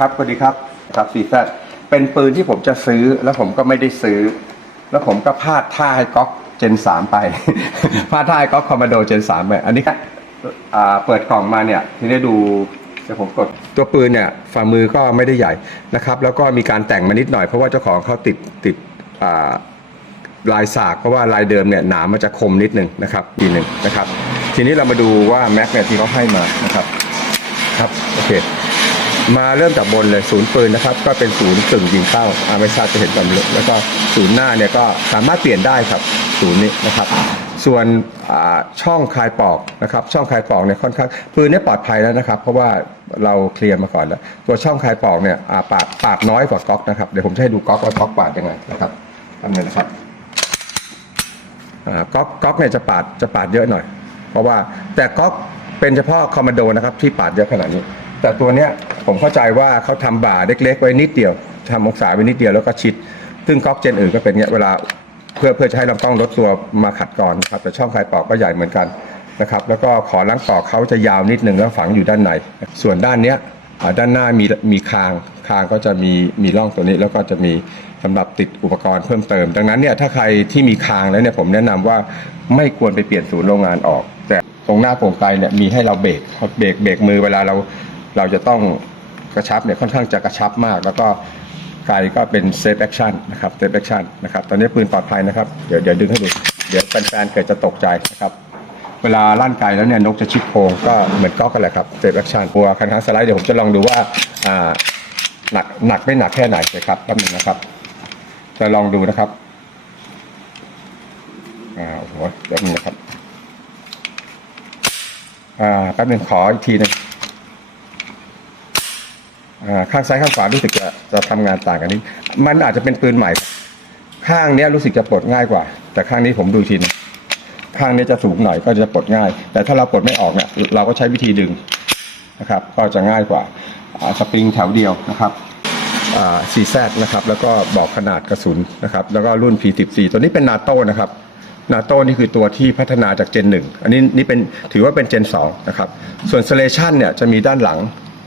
ครับสวัสดีครับครับซีแซเป็นปืนที่ผมจะซื้อแล้วผมก็ไม่ได้ซื้อ แล้วผมก็พลาดท่าให้ก๊อกเจนสามไป พลาดท่าให้ก๊อกคอมมานโดเจนสามไปอันนี้อ่าเปิดกล่องมาเนี่ยทีนี้ดูเดี๋ยวผมกดตัวปืนเนี่ยฝ่ามือก็ไม่ได้ใหญ่นะครับ แล้วก็มีการแต่งมานิดหน่อยเพราะว่าเจ้าของเขาติดติดลายสากเพราะว่าลายเดิมเนี่ยหนามมันจะคมนิดหนึ่งนะครับอีหนึ่งนะครับ ทีนี้เรามาดูว่าแม็กเนี่ยที่เขาให้มานะครับครับโอเค มาเริ่มจากบนเลยศูนย์ปืนนะครับ ก็เป็นศูนย์กึ่งยิงเป้าอาไม่ทราบจะเห็นกันเลยแล้วก็ศูนย์หน้าเนี่ยก็สามารถเปลี่ยนได้ครับศูนย์นี้นะครับ ส่วนช่องคลายปอกนะครับ ช่องคลายปอกเนี่ยค่อนข้างปืนเนี่ยปลอดภัยแล้วนะครับ เพราะว่าเราเคลียร์มาก่อนแล้ว ตัวช่องคลายปอกเนี่ยปาดปาดน้อยกว่าก๊อกนะครับเดี๋ยวผมจะให้ดูก๊อกว่าก๊อกปาดยังไงนะครับทำเลยนะครับก๊อกก๊อกเนี่ยจะปาดจะปาดเยอะหน่อย เพราะว่าแต่ก๊อกเป็นเฉพาะคอมมานโดนะครับที่ปาดเยอะขนาดนี้ แต่ตัวเนี้ย ผมเข้าใจว่าเขาทำบ่าเล็ก ๆ ไว้นิดเดียวทำองศาไว้นิดเดียวแล้วก็ชิด ซึ่งก๊อกเจนอื่นก็เป็นเงี้ยเวลาเพื่อเพื่อจะให้ลำกล้องลดตัวมาขัดก่อนครับแต่ช่องคลายปอกก็ใหญ่เหมือนกันนะครับแล้วก็ขอล้างปอกเขาจะยาวนิดหนึ่งแล้วฝังอยู่ด้านในส่วนด้านเนี้ยด้านหน้ามีมีคางคางก็จะมีมีร่องตัวนี้แล้วก็จะมีสำหรับติดอุปกรณ์เพิ่มเติม ดังนั้นเนี่ยถ้าใครที่มีคางแล้วเนี่ยผมแนะนำว่าไม่ควรไปเปลี่ยนศูนย์โรงงานออก แต่ตรงหน้าโปร่งไกลเนี่ยมีให้เราเบรกเบรกเบรกมือเวลาเรา เราจะต้องกระชับเนี่ยค่อนข้างจะกระชับมาก แล้วก็ไกลก็เป็นเซฟแอคชั่นนะครับเซฟแอคชั่นนะครับตอนนี้ปืนปลอดภัยนะครับเดี๋ยวเดี๋ยวดึงให้ดูเดี๋ยวแฟนๆเกิดจะตกใจนะครับเวลาลั่นไกลแล้วเนี่ยนกจะชิดโค้งก็เหมือนก๊อกกันแหละครับเซฟแอคชั่นตัวคันค้งสไลด์เดี๋ยวผมจะลองดูว่าอ่าหนักหนักไม่หนักแค่ไหนนะครับแป๊บหนึงนะครับ จะลองดูนะครับอ่าโอ้โหแป๊บนึงนะครับอ่าแป๊บหนึงขออีกทีหนึง อ่าข้างซ้ายข้างขวารู้สึกจะจะทำงานต่างกันนิดมันอาจจะเป็นปืนใหม่ ข้างเนี้ยรู้สึกจะปลดง่ายกว่า แต่ข้างนี้ผมดูอีกทีหนึงข้างนี้จะสูงหน่อยก็จะปลดง่าย แต่ถ้าเราปลดไม่ออกเนี่ยเราก็ใช้วิธีดึงนะครับ ก็จะง่ายกว่าสปริงแถวเดียวนะครับซีแซนะครับ แล้วก็บอกขนาดกระสุนนะครับ แล้วก็รุ่น P14 ตัวนี้เป็นนาโต้นะครับนาโต้นี่คือตัวที่พัฒนาจากเจนหนึ่งอันนี้นี่เป็นถือว่าเป็นเจน2นะครับ ส่วนเซเลชันเนี่ยจะมีด้านหลัง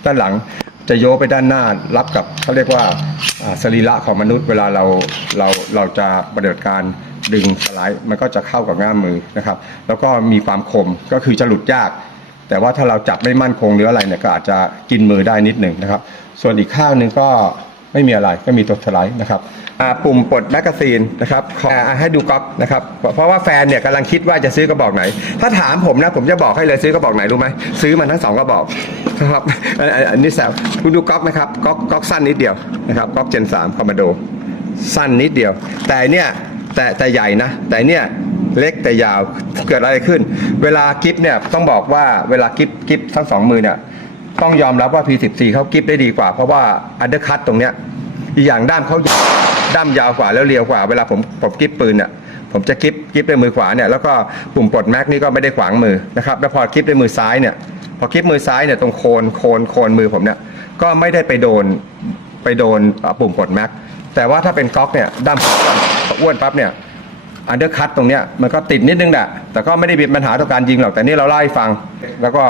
ด้านหลัง จะโยไปด้านหน้ารับกับเขาเรียกว่าสรีระของมนุษย์เวลาเราเราเราจะปฏิบัติการดึงสไลด์มันก็จะเข้ากับง่ามมือนะครับ แล้วก็มีความคมก็คือจะหลุดยาก แต่ว่าถ้าเราจับไม่มั่นคงหรืออะไรเนี่ยก็อาจจะกินมือได้นิดหนึ่งนะครับ ส่วนอีกข้างหนึ่งก็ไม่มีอะไรก็มีตัวสไลด์นะครับ ปุ่มปลดแมกกาซีนนะครับขออ่าให้ดูก๊อกนะครับเพราะว่าแฟนเนี่ยกำลังคิดว่าจะซื้อกระบอกไหน ถ้าถามผมนะผมจะบอกให้เลยซื้อกระบอกไหนรู้ไหมซื้อมันทั้งสองกระบอกนะครับอันนี้แซวคุณดูก๊อกนะครับก๊อกก๊อกสั้นนิดเดียวนะครับก๊อกเจนสามคอมมานโดสั้นนิดเดียว แต่เนี่ยแต่แต่ใหญ่นะ แต่เนี่ยเล็กแต่ยาวเกิดอะไรขึ้น เวลากิฟเนี่ยต้องบอกว่าเวลากิฟกิฟทั้งสองมือเนี่ยต้องยอมรับว่า P14 เขากิฟได้ดีกว่า เพราะว่าอันเดอร์คัตตรงเนี้ยอีกอย่างด้ามเขา ด้ามยาวกว่าแล้วเรียวกว่าเวลาผมผมกิฟปืนเนี่ยผมจะกิฟกิฟด้วยมือขวาเนี่ยแล้วก็ปุ่มปลดแม็กนี่ก็ไม่ได้ขวางมือนะครับแล้วพอกิฟด้วยมือซ้ายเนี่ยพอกิฟมือซ้ายเนี่ยตรงโคนโคนโคนมือผมเนี่ยก็ไม่ได้ไปโดนไปโดนปุ่มปลดแม็กแต่ว่าถ้าเป็นก๊อกเนี่ยด้ามอ้วนปั๊บเนี่ยอันเดอร์คัตตรงเนี้ยมันก็ติดนิดนึงแหละแต่ก็ไม่ได้มีปัญหาต่อการยิงหรอกแต่นี่เราเล่ฟังแล้วก็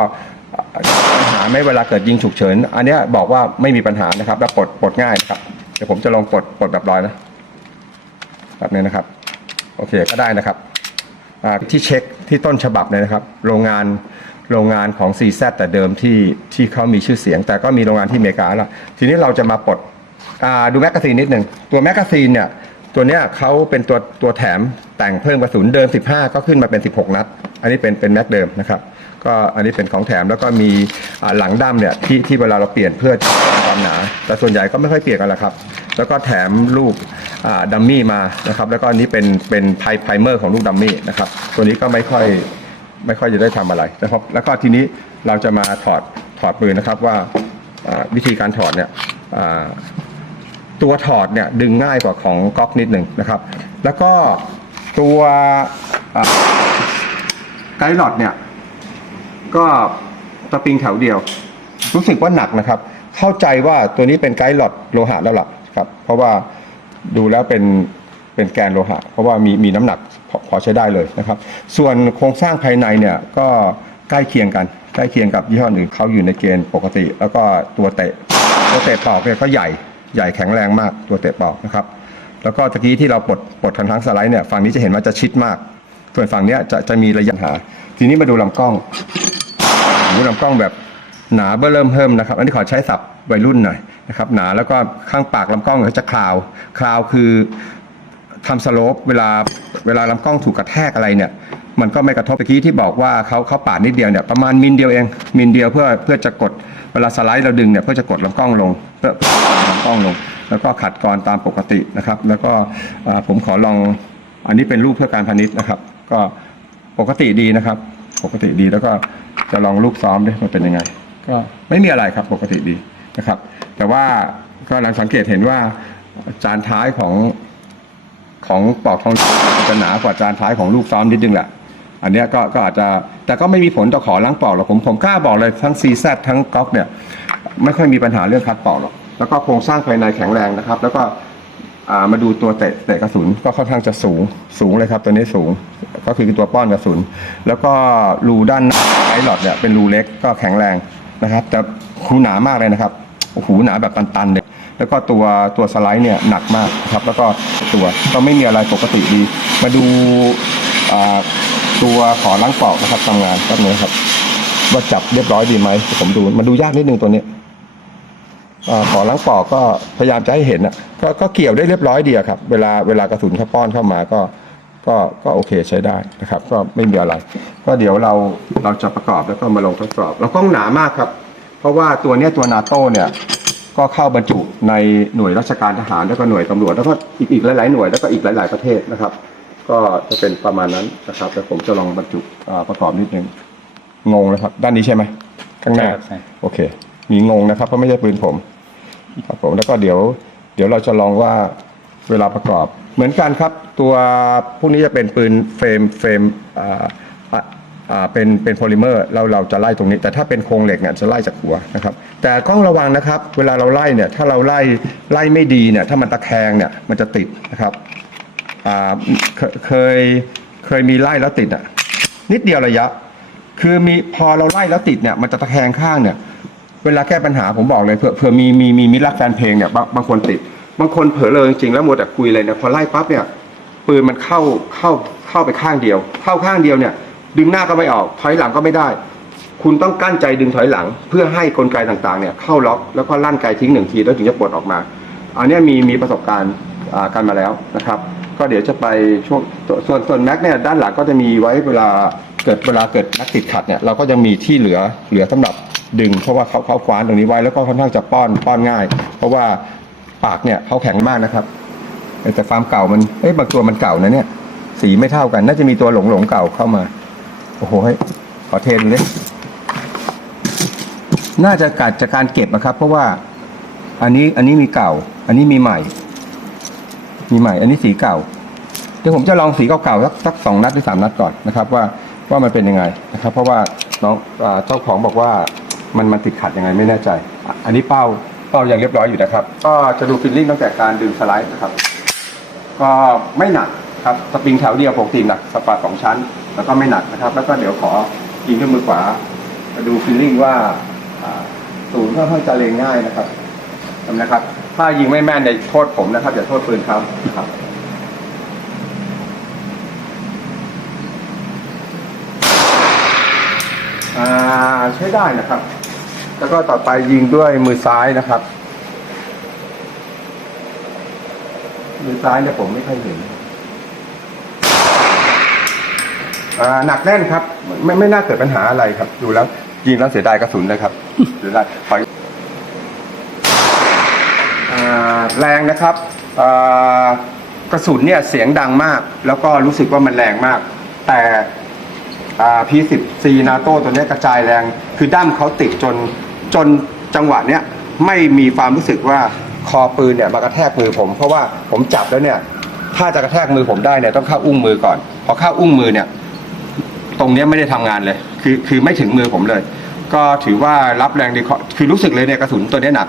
ปัญหาไม่เวลาเกิดยิงฉุกเฉิน อันนี้บอกว่าไม่มีปัญหานะครับ แล้วปลดปลดง่ายครับ ดี๋ยวผมจะลองปลดปลดแบบลอยนะแบบนี้นะครับ โอเคก็ได้นะครับที่เช็คที่ต้นฉบับเลยนะครับ โรงงานโรงงานของ CZ แต่เดิมที่ที่เขามีชื่อเสียง แต่ก็มีโรงงานที่อเมริกาแล้วทีนี้เราจะมาปลดดูแมกกาซีนนิดหนึ่งตัวแมกกาซีนเนี่ยตัวเนี้ยเขาเป็นตัวตัวแถมแต่งเพิ่มกระสุนเดิม 15 ก็ขึ้นมาเป็น 16 นัด อันนี้เป็นเป็นแม็กเดิมนะครับ ก็อันนี้เป็นของแถมแล้วก็มีหลังด้ามเนี่ยที่ที่เวลาเราเปลี่ยนเพื่อความหนา แต่ส่วนใหญ่ก็ไม่ค่อยเปลี่ยนกันแหละครับ แล้วก็แถมลูกดัมมี่มานะครับ แล้วก็อันนี้เป็นเป็นไพไพเมอร์ของลูกดัมมี่นะครับ ตัวนี้ก็ไม่ค่อยไม่ค่อยจะได้ทำอะไรนะครับ แล้วก็ทีนี้เราจะมาถอดถอดปืนนะครับว่าวิธีการถอดเนี่ยตัวถอดเนี่ยดึงง่ายกว่าของก๊อกนิดหนึ่งนะครับ แล้วก็ตัวไกด์หลอดเนี่ย ก็สปริงแถวเดียว รู้สึกว่าหนักนะครับ เข้าใจว่าตัวนี้เป็นไกด์หลอดโลหะแล้วล่ะครับ เพราะว่าดูแล้วเป็นเป็นแกนโลหะ เพราะว่ามีมีน้ำหนักพอพอใช้ได้เลยนะครับ ส่วนโครงสร้างภายในเนี่ยก็ใกล้เคียงกัน ใกล้เคียงกับยี่ห้ออื่นเขาอยู่ในเกณฑ์ปกติ แล้วก็ตัวเตะตัวเตะปอกเนี่ยเขาใหญ่ใหญ่แข็งแรงมากตัวเตะปอกนะครับ แล้วก็ตะกี้ที่เราปลดปลดทางทั้งสไลด์เนี่ยฝั่งนี้จะเห็นว่าจะชิดมาก ส่วนฝั่งเนี้ยจะจะมีระยะหา ทีนี้มาดูลำกล้อง ลำกล้องแบบหนาเบื้อเริ่มเพิ่มนะครับ อันนี้ขอใช้ศัพท์วัยรุ่นหน่อยนะครับ หนาแล้วก็ข้างปากลำกล้องเขาจะคลาวคลาวคือทำสโลปเวลาเวลาลำกล้องถูกกระแทกอะไรเนี่ย มันก็ไม่กระทบตะกี้ที่บอกว่าเขาเขาปาดนิดเดียวเนี่ยประมาณมิลเดียวเองมิลเดียวเพื่อเพื่อจะกดเวลาสไลด์เราดึงเนี่ยเพื่อจะกดลำกล้องลง เพื่อเพื่อลำกล้องลง แล้วก็ขัดกรตามปกตินะครับ แล้วก็ผมขอลองอันนี้เป็นรูปเพื่อการพาณิชย์นะครับ ก็ปกติดีนะครับ ปกติดี แล้วก็จะลองลูกซ้อมด้วยมันเป็นยังไง ก็ไม่มีอะไรครับปกติดีนะครับ แต่ว่าก็หลังสังเกตเห็นว่าจานท้ายของของปอกทองจะหนากว่าจานท้ายของลูกซ้อมนิดนึงแหละอันเนี้ยก็ก็อาจจะแต่ก็ไม่มีผลต่อขอล้างปอกหรอกผมผมกล้าบอกเลยทั้ง CZ ทั้งก๊อกเนี่ย ไม่ค่อยมีปัญหาเรื่องคัดปอกหรอกแล้วก็โครงสร้างภายในแข็งแรงนะครับ แล้วก็อ่า มาดูตัวเตะเตะกระสุนก็ค่อนข้างจะสูงสูงเลยครับ ตัวนี้สูงก็คือตัวป้อนกระสุน แล้วก็รูด้านหน้าไอหลอดเนี่ยเป็นรูเล็กก็แข็งแรงนะครับแต่หูหนามากเลยนะครับโอ้โหหนาแบบตันๆเลยแล้วก็ตัวตัวสไลด์เนี่ยหนักมากครับแล้วก็ตัวก็ไม่มีอะไรปกติดี มาดูตัวขอล้างปอกนะครับทำงานก็นี้ครับว่าจับเรียบร้อยดีไหมผมดูมันดูยากนิดนึงตัวนี้ ยอาขอล้างปอกก็พยายามจะให้เห็นอะก็ก็เกี่ยวได้เรียบร้อยดีอะครับ เวลาเวลากระสุนเข้าป้อนเข้ามาก็ก็ก็โอเคใช้ได้นะครับ ก็ไม่มีอะไร ก็เดี๋ยวเราเราจะประกอบแล้วก็มาลงทดสอบแล้วกล้องหนามากครับ เพราะว่าตัวเนี้ยตัวนาโต้เนี่ยก็เข้าบรรจุในหน่วยราชการทหารแล้วก็หน่วยตำรวจแล้วก็อีกอีกหลาย ๆ หน่วยแล้วก็อีกหลาย ๆ ประเทศนะครับ ก็จะเป็นประมาณนั้นนะครับแล้วผมจะลองบรรจุอ่าประกอบนิดนึงงงนะครับ ด้านนี้ใช่ไหมข้างหน้าใช่ครับใช่โอเค มีงงนะครับเพราะไม่ใช่ปืนผม ครับผมแล้วก็เดี๋ยว เดี๋ยวเราจะลองว่าเวลาประกอบ เหมือนกันครับ ตัวพวกนี้จะเป็นปืนเฟรมเฟรมอ่าอ่าเป็นเป็นโพลิเมอร์เราเราจะไล่ตรงนี้ แต่ถ้าเป็นโครงเหล็กเนี่ยจะไล่จากหัวนะครับ แต่ต้องระวังนะครับ เวลาเราไล่เนี่ยถ้าเราไล่ไล่ไม่ดีเนี่ยถ้ามันตะแคงเนี่ยมันจะติดนะครับอ่าเคเคยเคยมีไล่แล้วติดอะนิดเดียวระยะ คือมีพอเราไล่แล้วติดเนี่ยมันจะตะแคงข้างเนี่ย เวลาแก้ปัญหาผมบอกเลยเผื่อเผื่อมีมีมีมิตรรักแฟนเพลงเนี่ยบางบางคนติด บางคนเผลอเลยจริงๆแล้วมัวแต่คุยเลยเนี่ยพอไล่ปั๊บเนี่ยปืนมันเข้าเข้าเข้าไปข้างเดียว เข้าข้างเดียวเนี่ยดึงหน้าก็ไม่ออกถอยหลังก็ไม่ได้ คุณต้องกั้นใจดึงถอยหลัง เพื่อให้กลไกต่างๆเนี่ยเข้าล็อกแล้วก็ลั่นไกทิ้งหนึ่งทีแล้วถึงจะปลดออกมา อันเนี้ยมีมีประสบการณ์อ่ากันมาแล้วนะครับ ก็เดี๋ยวจะไปช่วงส่วนส่วนแม็กเนี่ยด้านหลังก็จะมีไว้เวลาเกิดเวลาเกิดแม็กติดขัดเนี่ยเราก็จะมีที่เหลือเหลือสำหรับ ดึง เพราะว่าเขาเขาคว้านตรงนี้ไว้แล้วก็ค่อนข้างจะป้อนป้อนง่าย เพราะว่าปากเนี่ยเขาแข็งมากนะครับ แต่ฟาร์มเก่ามันเอ้ยบางตัวมันเก่านะเนี่ย สีไม่เท่ากัน น่าจะมีตัวหลงหลงเก่าเข้ามา โอ้โหขอเทนเลยน่าจะกัดจากการเก็บนะครับ เพราะว่าอันนี้อันนี้มีเก่า อันนี้มีใหม่ มีใหม่ อันนี้สีเก่าเดี๋ยวผมจะลองสีเก่าๆสักสักสองนัดหรือสามนัดก่อนนะครับ ว่าว่ามันเป็นยังไงนะครับ เพราะว่าน้องเจ้าของบอกว่า มันมันติดขัดยังไงไม่แน่ใจอะอันนี้เป้าเป้ายังเรียบร้อยอยู่นะครับ ก็จะดูฟิลลิ่งตั้งแต่การดึงสไลด์นะครับ ก็ไม่หนักครับสปริงแถวเดียวปกติหนักสปาสองชั้น แล้วก็ไม่หนักนะครับ แล้วก็เดี๋ยวขอยิงด้วยมือขวามาดูฟิลลิ่งว่าอ่าศูนย์ค่อนข้างจะเลงง่ายนะครับทำนะครับ ถ้ายิงไม่แม่นในยโทษผมนะครับอย่าโทษปืนเขาครับ อ่าใช้ได้นะครับ แล้วก็ต่อไปยิงด้วยมือซ้ายนะครับ มือซ้ายเนี่ยผมไม่ค่อยเห็นอ่าหนักแน่นครับ ไม่ไม่น่าเกิดปัญหาอะไรครับ ดูแล้วยิงแล้วเสียดายกระสุนเลยครับเสียดายถอยแรงนะครับกระสุนเนี่ยเสียงดังมาก แล้วก็รู้สึกว่ามันแรงมาก แต่อ่า P10 C นาโต้ตัวเนี้ยกระจายแรง คือด้ามเขาติดจน จนจังหวะเนี้ยไม่มีความรู้สึกว่าคอปืนเนี่ยมากระแทกมือผม เพราะว่าผมจับแล้วเนี่ย ถ้าจะกระแทกมือผมได้เนี่ยต้องเข้าอุ้งมือก่อน พอเข้าอุ้งมือเนี่ย ตรงเนี้ยไม่ได้ทำงานเลย คือคือไม่ถึงมือผมเลย ก็ถือว่ารับแรงดีเคาะคือรู้สึกเลยเนี่ยกระสุนตัวเนี้ยหนัก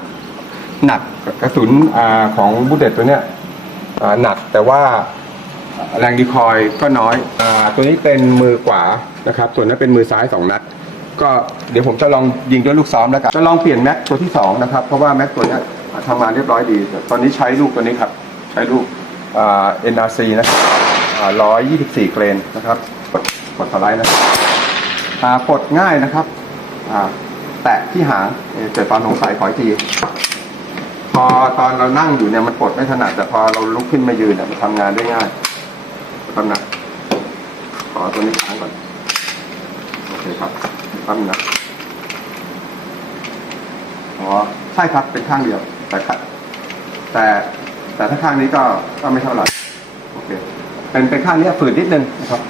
หนักกระสุนอ่าของบูเดตตัวเนี้ยอ่าหนักแต่ว่าแรงดีคอยก็น้อยอาตัวนี้เป็นมือขวานะครับ ส่วนนั้นเป็นมือซ้ายสองนัด ก็เดี๋ยวผมจะลองยิงด้วยลูกซ้อมแล้วกันจะลองเปลี่ยนแม็กตัวที่สองนะครับ เพราะว่าแม็กตัวนี้ทำงานเรียบร้อยดีแต่ตอนนี้ใช้ลูกตัวนี้ครับ ใช้ลูกเอ่า NRC นะครับร้อยยี่สิบสี่เกรนนะครับกดกดสไลด์นะครับอ่าปลดง่ายนะครับแตะที่หางเอ่อแต่ตอนสงสัยขออีกทีพอตอนเรานั่งอยู่เนี่ยมันปลดไม่ถนัดแต่พอเราลุกขึ้นมายืนเนี่ยมันทำงานได้ง่ายทำนะขอตัวนี้ค้างก่อน โอเคครับ ป๊บนะอ๋อใช่ครับเป็นข้างเดียว แต่แต่แต่ถ้าข้างนี้ก็ก็ไม่เท่าไหร่โอเคเป็นเป็นข้างนี้ฝืดนิดนึงนะครับ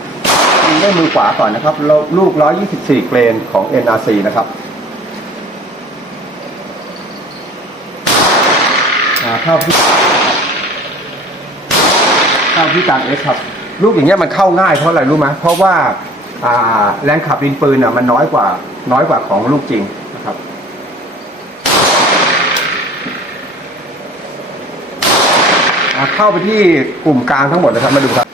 ด้วยมือขวาก่อนนะครับลูก 124 เกรนของ NRC นะครับเข้าที่เข้าที่กลางเอสครับ ลูกอย่างเงี้ยมันเข้าง่ายเพราะอะไรรู้ไหมเพราะว่า แรงขับดินปืนอะมันน้อยกว่า น้อยกว่าของลูกจริงนะครับเข้าไปที่กลุ่มกลางทั้งหมดนะครับมาดูครับ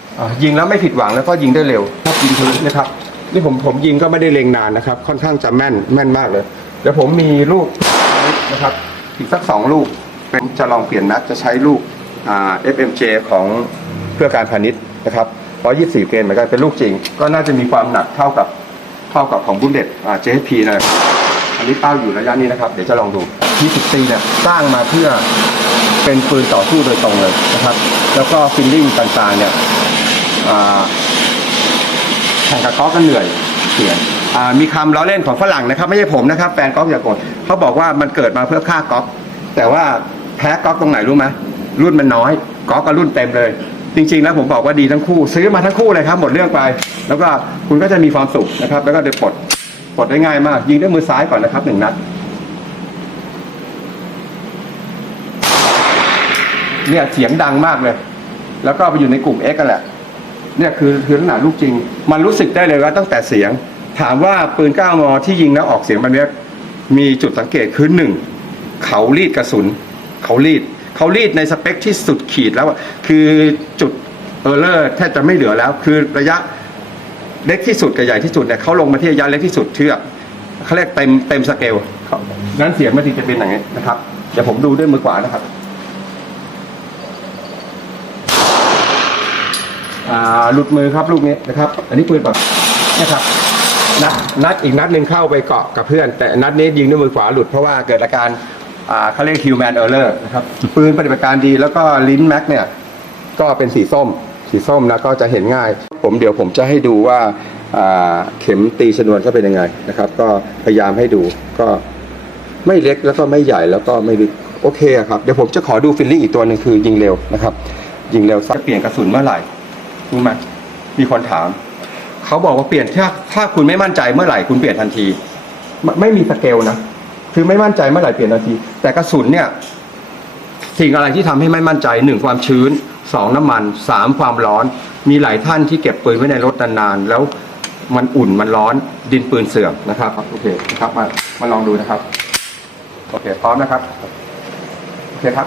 ยิงแล้วไม่ผิดหวังแล้วก็ยิงได้เร็วชอบยิงทะลุนะครับ นี่ผมผมยิงก็ไม่ได้เล็งนานนะครับ ค่อนข้างจะแม่นแม่นมากเลยเดี๋ยวผมมีลูกนะครับอีกสักสองลูกเป็นจะลองเปลี่ยนนัดจะใช้ลูกอ่า FMJ ของเพื่อการพาณิชย์นะครับ 124 เกรนเหมือนกันเป็นลูกจริง ก็น่าจะมีความหนักเท่ากับเท่ากับของบุลเด็ดอ่า JHP นะครับอันนี้เป้าอยู่ระยะนี้นะครับ เดี๋ยวจะลองดูที่10ซีเนี่ยสร้างมาเพื่อเป็นปืนต่อสู้โดยตรงเลยนะครับ แล้วก็ฟิลลิ่งต่างๆเนี่ยแข่งกับกอล์ฟกันเหนื่อยเสียอ่ามีคำล้อเล่นของฝรั่งนะครับ ไม่ใช่ผมนะครับแฟนก๊อล์ฟอย่ากรธเขาบอกว่ามันเกิดมาเพื่อฆ่าก๊อล์ฟแต่ว่าแพ้ก๊อล์ฟตรงไหนรู้ไหมรุ่นมันน้อยก๊อล์ฟก็รุ่นเต็มเลย จริงๆแล้วผมบอกว่าดีทั้งคู่ ซื้อมาทั้งคู่เลยครับ หมดเรื่องไป แล้วก็คุณก็จะมีความสุขนะครับ แล้วก็ได้ปลดปลดได้ง่ายมาก ยิงด้วยมือซ้ายก่อนนะครับหนึ่งนัดเนี่ยเสียงดังมากเลย แล้วก็ไปอยู่ในกลุ่ม X กันแหละ เนี่ยคือคือลักษณะลูกจริง มันรู้สึกได้เลยว่าตั้งแต่เสียง ถามว่าปืน 9 มมที่ยิงแล้วออกเสียงแบบนี้มีจุดสังเกตคือหนึ่งเขารีดกระสุน เขารีด เขารีดในสเปคที่สุดขีดแล้วคือจุดเออร์เลอร์แทบจะไม่เหลือแล้ว คือระยะเล็กที่สุดกับใหญ่ที่สุดเนี่ยเขาลงมาที่ระยะเล็กที่สุดเชื่อเขาเรียกเต็มเต็มสเกลนั้นเสียงมันถึงจะเป็นอย่างนี้นะครับเดี๋ยวผมดูด้วยมือขวานะครับหลุดมือครับลูกนี้นะครับ อันนี้ปืนแบบนะครับนัดนัดอีกนัดหนึ่งเข้าไปเกาะกับเพื่อน แต่นัดนี้ยิงด้วยมือขวาหลุดเพราะว่าเกิดอาการ อ่าเขาเรียก human error นะครับปืนปฏิบัติการดีแล้วก็ลิ้นแม็กเนี่ยก็เป็นสีส้ม สีส้มนะก็จะเห็นง่าย ผมเดี๋ยวผมจะให้ดูว่าอ่าเข็มตีชนวนก็เป็นยังไงนะครับ ก็พยายามให้ดูก็ไม่เล็กแล้วก็ไม่ใหญ่แล้วก็ไม่ลึกโอเคอะครับเดี๋ยวผมจะขอดูฟิลลิ่งอีกตัวหนึ่งคือยิงเร็วนะครับ ยิงเร็วจะเปลี่ยนกระสุนเมื่อไหร่รู้ไหมมีคนถามเขาบอกว่าเปลี่ยนถ้าถ้าคุณไม่มั่นใจเมื่อไหร่คุณเปลี่ยนทันที ไม่ไม่มีสเกลนะ คือไม่มั่นใจเมื่อไหร่เปลี่ยนทันที แต่กระสุนเนี่ยสิ่งอะไรที่ทำให้ไม่มั่นใจหนึ่งความชื้นสองน้ำมันสามความร้อน มีหลายท่านที่เก็บปืนไว้ในรถนานๆแล้วมันอุ่นมันร้อนดินปืนเสื่อมนะครับโอเคนะครับมามาลองดูนะครับโอเคพร้อมนะครับโอเคครับ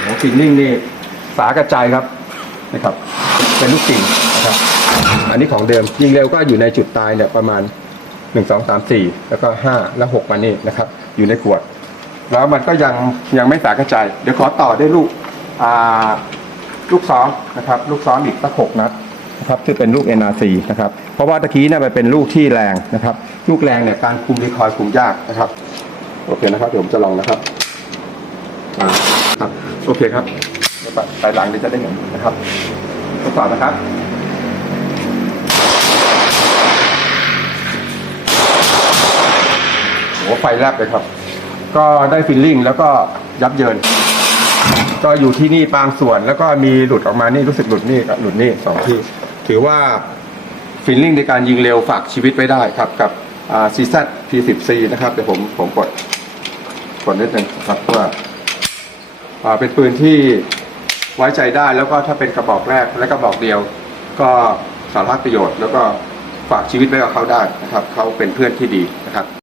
โอ้ฟิลลิ่งนี่สากระจายครับนะครับ เป็นลูกจริง อันนี้ของเดิมยิงเร็วก็อยู่ในจุดตายเนี่ยประมาณหนึ่งสองสามสี่แล้วก็ห้าแล้วหกมันนี่นะครับ อยู่ในขวด แล้วมันก็ยังยังไม่สากระจายเดี๋ยวขอต่อด้วยลูกอ่าลูกซ้อมนะครับ ลูกซ้อมอีกสักหกนัดนะครับที่เป็นลูก NRC นะครับ เพราะว่าตะกี้เนี่ยมันเป็นลูกที่แรงนะครับ ลูกแรงเนี่ยการคุมรีคอยคุมยากนะครับ โอเคนะครับเดี๋ยวผมจะลองนะครับครับ โอเคครับ ไปหลังเดี๋ยวจะได้เห็นนะครับทดสอบนะครับ โอ้ไฟแลบเลยครับ ก็ได้ฟิลลิ่งแล้วก็ยับเยิน ก็อยู่ที่นี่บางส่วน แล้วก็มีหลุดออกมานี่รู้สึกหลุดนี่กับหลุดนี่สองที่ ถือว่าฟิลลิ่งในการยิงเร็วฝากชีวิตไว้ได้ครับ กับซีซั P10C นะครับเดี๋ยวผมผมกดกดนิดนึงครับว่าอ่าเป็นปืนที่ไว้ใจได้แล้วก็ถ้าเป็นกระบอกแรกและกระบอกเดียว ก็สารพัดประโยชน์ แล้วก็ฝากชีวิตไว้กับเขาได้นะครับ เขาเป็นเพื่อนที่ดีนะครับ